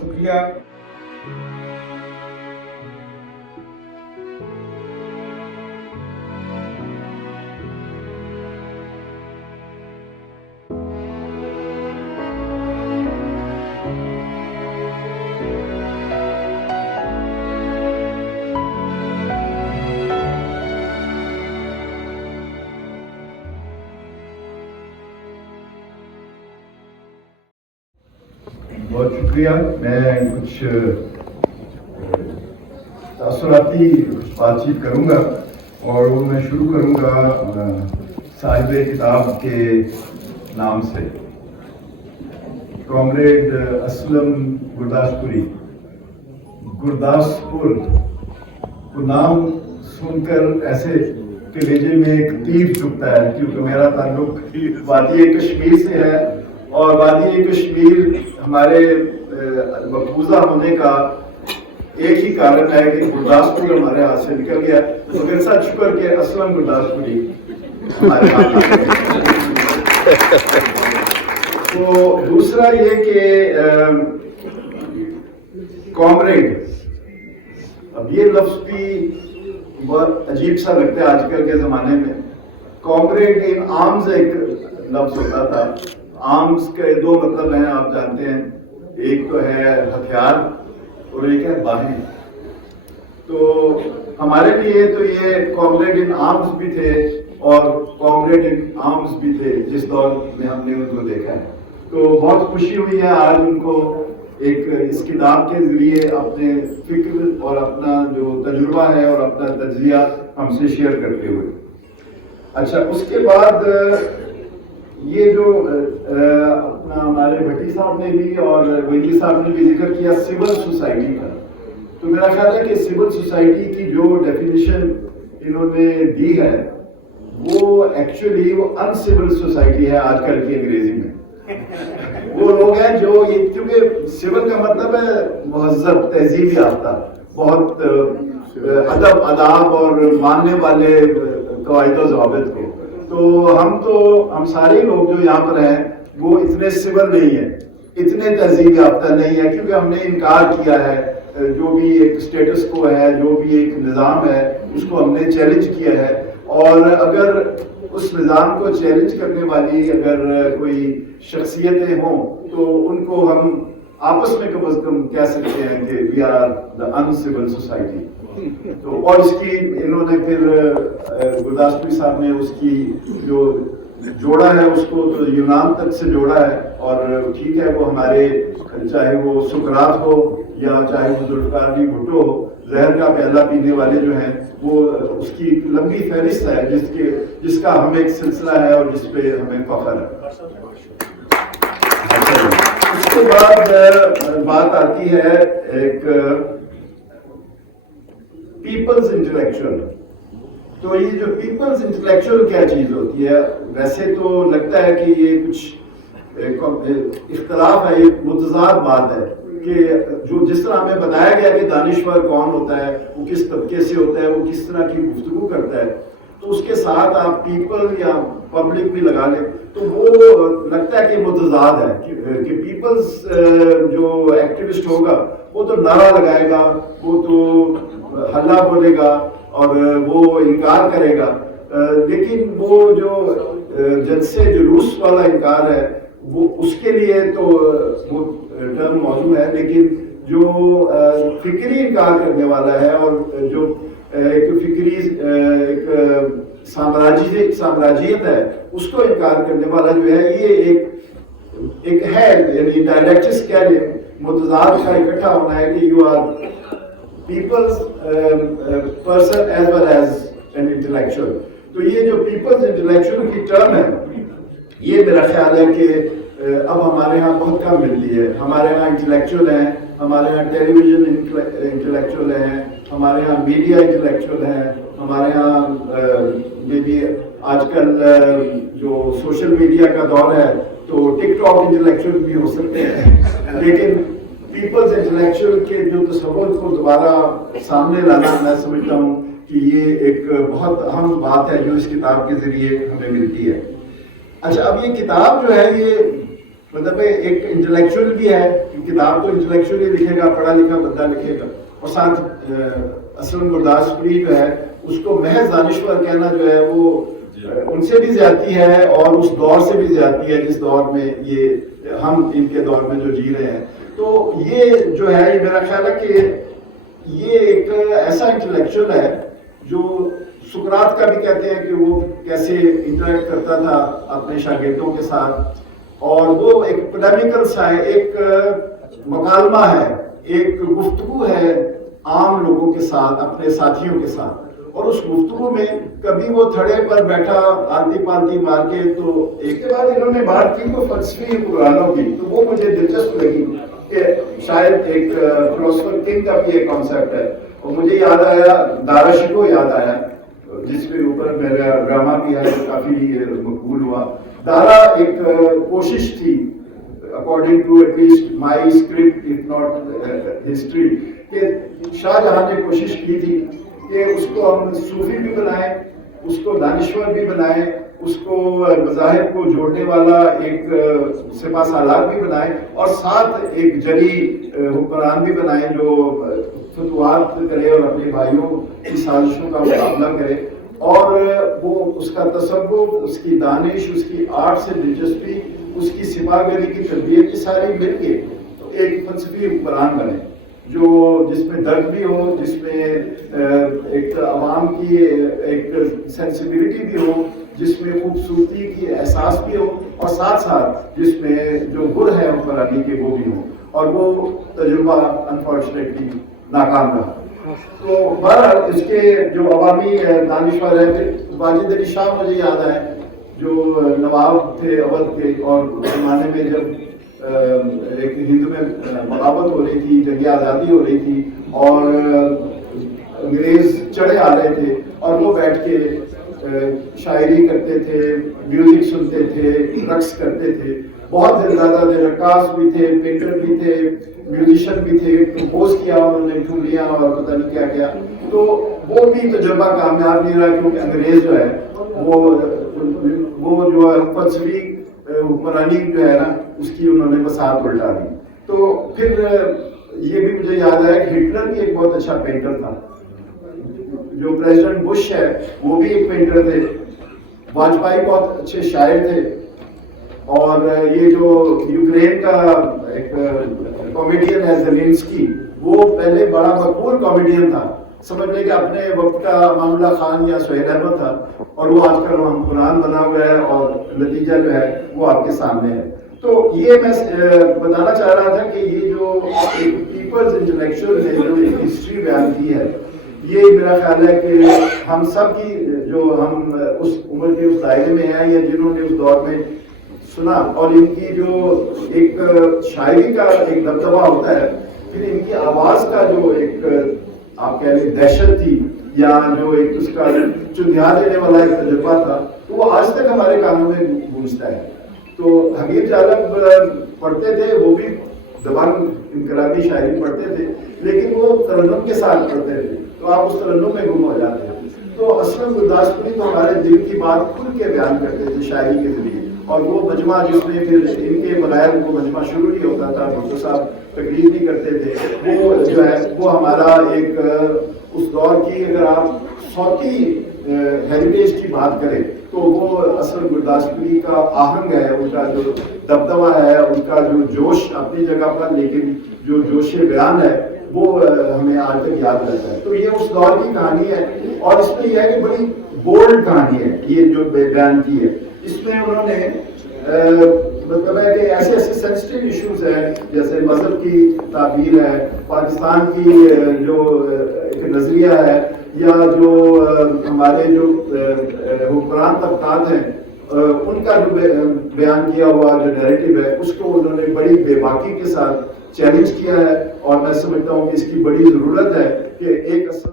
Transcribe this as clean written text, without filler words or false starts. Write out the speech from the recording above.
شکریہ. بہت شکریہ. میں کچھ تاثراتی بات چیت کروں گا اور وہ میں شروع کروں گا صاحب کتاب کے نام سے. کامریڈ اسلم گرداسپوری. گرداسپور کو نام سن کر ایسے کلیجے میں ایک تیر چبھتا ہے کیونکہ میرا تعلق وادی کشمیر سے ہے اور وادی کشمیر ہمارے مقبوضہ ہونے کا ایک ہی کارن ہے کہ گرداسپور ہمارے ہاتھ سے نکل گیا. مگر سچ شکر کہ اسلم گرداسپوری ہمارے ہاتھ میں. تو دوسرا یہ کہ کامریڈ، اب یہ لفظ بھی بہت عجیب سا لگتا ہے آج کل کے زمانے میں. کامریڈ ان آرمز ایک لفظ ہوتا تھا. آرمز کے دو مطلب ہیں، آپ جانتے ہیں. ایک تو ہے ہتھیار اور ایک ہے باہیں. تو ہمارے لیے تو یہ کامریڈ ان آرمز بھی تھے اور کامریڈ ان آرمز بھی تھے جس دور میں ہم نے ان کو دیکھا ہے. تو بہت خوشی ہوئی ہے آج ان کو ایک اس کتاب کے ذریعے اپنے فکر اور اپنا جو تجربہ ہے اور اپنا تجزیہ ہم سے شیئر کرتے ہوئے. اچھا، اس کے بعد یہ جو اپنا ہمارے بھٹی صاحب نے بھی اور ویلی صاحب نے بھی ذکر کیا سول سوسائٹی کا، تو میرا خیال ہے کہ سول سوسائٹی کی جو ڈیفینیشن انہوں نے دی ہے وہ ایکچولی وہ ان سول سوسائٹی ہے آج کل کی انگریزی میں. وہ لوگ ہیں جو یہ، کیونکہ سول کا مطلب ہے مہذب، تہذیب یافتہ، بہت ادب آداب اور ماننے والے قواعد و ضوابط کو. تو ہم سارے لوگ جو یہاں پر ہیں وہ اتنے سول نہیں ہیں، اتنے تہذیب یافتہ نہیں ہے، کیونکہ ہم نے انکار کیا ہے جو بھی ایک اسٹیٹس کو ہے، جو بھی ایک نظام ہے، اس کو ہم نے چیلنج کیا ہے. اور اگر اس نظام کو چیلنج کرنے والی اگر کوئی شخصیتیں ہوں تو ان کو ہم آپس میں کم از کم کہہ سکتے ہیں کہ we are the in civil society. تو اور اس کی انہوں نے پھر گرداسپوری صاحب نے اس کی جو جوڑا ہے اس کو تو یونان تک سے جوڑا ہے. اور ٹھیک ہے، وہ ہمارے چاہے وہ سقراط ہو یا چاہے وہ ذوالفقار علی بھٹو ہو، زہر کا پیالہ پینے والے جو ہیں، وہ اس کی لمبی فہرست ہے جس کا ہمیں ایک سلسلہ ہے اور جس پہ ہمیں فخر ہے. اس کے بعد بات آتی ہے ایک پیپلز انٹلیکچوئل. تو یہ جو پیپلز انٹلیکچوئل کیا چیز ہوتی ہے؟ ویسے تو لگتا ہے کہ یہ کچھ اختلاف ہے، یہ متضاد بات ہے کہ جو جس طرح ہمیں بتایا گیا کہ دانشور کون ہوتا ہے، وہ کس طبقے سے ہوتا ہے، وہ کس طرح کی گفتگو کرتا ہے، تو اس کے ساتھ آپ پیپل یا پبلک بھی لگا لیں تو وہ لگتا ہے کہ متضاد ہے کہ پیپلز جو ایکٹیوسٹ ہوگا وہ تو نعرہ لگائے گا، وہ تو ہلہ بولے گا اور وہ انکار کرے گا. لیکن وہ جو جلسے جلوس والا انکار ہے وہ اس کے لیے تو وہ ٹرم موجود ہے، لیکن جو فکری انکار کرنے والا ہے اور جو ایک فکری ایک سامراجیت ہے اس کو انکار کرنے والا جو ہے، یہ ایک ہے، یعنی ڈائلیکٹکس کہہ لیں، متضاد کا اکٹھا ہونا ہے کہ you are people's person as well as an intellectual. تو یہ جو پیپلز انٹلیکچوئل کی ٹرم ہے یہ میرا خیال ہے کہ اب ہمارے ہاں بہت کم ملتی ہے. ہمارے ہاں انٹلیکچوئل ہیں، ہمارے ہاں ٹیلی ویژن انٹلیکچوئل ہیں، ہمارے ہاں میڈیا انٹلیکچوئل ہیں، ہمارے ہاں میں بھی آج کل جو سوشل میڈیا کا دور ہے تو ٹک ٹاک انٹلیکچوئل بھی ہو سکتے ہیں. لیکن پیپلز انٹلیکچوئل کے جو تصور کو دوبارہ سامنے لانا میں سمجھتا ہوں کہ یہ ایک بہت اہم بات ہے جو اس کتاب کے ذریعے ہمیں ملتی ہے. اچھا، اب یہ کتاب جو ہے یہ मतलब एक इंटेलेक्चुअल भी है, किताब तो इंटेलेक्चुअल ही लिखेगा, पढ़ा लिखा बंदा लिखेगा, और साथ असलम गुरदासपुरी जो है उसको महज दानिश्वर कहना जो है वो उनसे भी ज्यादती है और उस दौर से भी ज्यादती है जिस दौर में ये हम इनके दौर में जो जी रहे हैं। तो ये जो है ये मेरा ख्याल है कि ये एक ऐसा इंटेलेक्चुअल है जो सुकरात का भी कहते हैं कि वो कैसे इंटरेक्ट करता था अपने शागिर्दों के साथ, और वो एक पोलेमिकल सा है, एक मकालमा है, एक गुफ्तगू है आम लोगों के साथ, अपने साथियों के साथ, और उस गुफ्तगू में कभी वो थड़े पर बैठा आलती पालती मार के, तो एक के बाद इन्होंने बात की तो फलसफी कुरानों की, तो वो मुझे दिलचस्प लगी कि शायद एक फिलोसोफर किंग का भी एक कॉन्सेप्ट है, और मुझे याद आया दारा शिको याद आया जिसके ऊपर मेरा ड्रामा भी है जो काफी मकबूल हुआ। दारा एक कोशिश थी, according to at least my script if not history, कि शाहजहां ने कोशिश की थी कि उसको हम सूफी भी बनाएं, उसको दानिश्वर भी बनाएं, उसको मज़ाहिब को जोड़ने वाला एक सिपा सालार भी बनाएं, और साथ एक जरी हुक्मरान भी बनाएं जो फतवात करे और अपने भाइयों की साजिशों का मुकाबला करे, और वो उसका तसव्वुफ, उसकी दानिश, उसकी आर्ट से दिलचस्पी, उसकी सिपाहगरी की तरबियत की सारी मिलके तो एक फलसफी हुक्मरान बने जो जिसमें दर्द भी हो, जिसमें एक अवाम की एक सेंसिबिलिटी भी हो, जिसमें खूबसूरती की एहसास भी हो, और साथ साथ जिसमें जो गुण है हुक्मरानी के वो भी हो, और वो तजुर्बा अनफॉर्चुनेटली नाकाम रहा। तो बहरहाल इसके जो अवामी दानिश्वर है, वाजिद अली शाह मुझे याद आए जो नवाब थे अवध के, और उस जमाने में जब एक हिंद में बगावत हो रही थी, जंग आज़ादी हो रही थी, और अंग्रेज चढ़े आ रहे थे, और वो बैठ के शायरी करते थे, म्यूजिक सुनते थे, रक्स करते थे, बहुत ज़्यादा रक्कास भी थे, पेंटर भी थे, म्यूजिशियन भी थे, कंपोज किया उन्होंने ठुमरियाँ और पता नहीं क्या क्या। तो वो भी तजुर्बा कामयाब नहीं रहा, क्योंकि अंग्रेज जो है वो जो है फलसफी हुक्मरानी जो है ना उसकी उन्होंने बसात उल्टा दी। तो फिर ये भी मुझे याद आया कि हिटलर भी एक बहुत अच्छा पेंटर था, जो प्रेसिडेंट बुश है वो भी एक पेंटर थे, वाजपेयी बहुत अच्छे शायर थे, और ये जो यूक्रेन का एक कॉमेडियन है ज़ेलेंस्की, वो पहले बड़ा मकबूल कॉमेडियन था, समझ लें कि अपने वक्त का मामला खान या सुहेल अहमद था, और वो आजकल हुक्मरान बना हुआ है, और नतीजा जो है वो आपके सामने है। तो ये मैं बताना चाह रहा था कि ये जो एक पीपल्स इंटेलेक्चुअल ने जो एक हिस्ट्री बयान की है, ये मेरा ख्याल है कि हम सब की जो हम उस उम्र के उस दायरे में हैं या जिन्होंने उस दौर में सुना, और इनकी जो एक शायरी का एक दबदबा होता है, फिर इनकी आवाज का जो एक आप कह लें दहशत थी, या जो एक उसका चुंधिया देने वाला एक तजुर्बा था, तो वो आज तक हमारे कानों में गूंजता है। तो हकीम जालब पढ़ते थे, वो भी दबंग इनकलाबी शायरी पढ़ते थे, लेकिन वो तरन्नुम के साथ पढ़ते थे, तो आप उस तरन्नुम में गुम हो जाते थे। तो असलम गुरदासपुरी तो हमारे दिल की बात खुल के बयान करते थे शायरी के जरिए, और वो मजमा जिसमें फिर इनके बगैर वो मजमा शुरू नहीं होता था, भुट्टो साहब तकलीफ नहीं करते थे, वो जो है वो हमारा एक उस दौर की अगर आप सौती हेरिटेज की बात करें तो वो असल गुरदासपुरी का आहंग है, उनका जो दबदबा है, उनका जो जोश अपनी जगह पर, लेकिन जो जोश बयान है वो हमें आज तक याद रहता है। तो ये उस दौर की कहानी है, और इसमें यह है कि बड़ी बोल्ड कहानी है ये जो बयान की है। इसमें उन्होंने मतलब है कि ऐसे ऐसे सेंसिटिव इश्यूज हैं, जैसे मजहब की ताबीर है, पाकिस्तान की जो एक नजरिया है, या जो हमारे जो हुक्मरान तबकात हैं उनका जो बयान किया हुआ जो नैरेटिव है, उसको उन्होंने बड़ी बेबाकी के साथ चैलेंज किया है, और मैं समझता हूँ कि इसकी बड़ी ज़रूरत है कि एक असल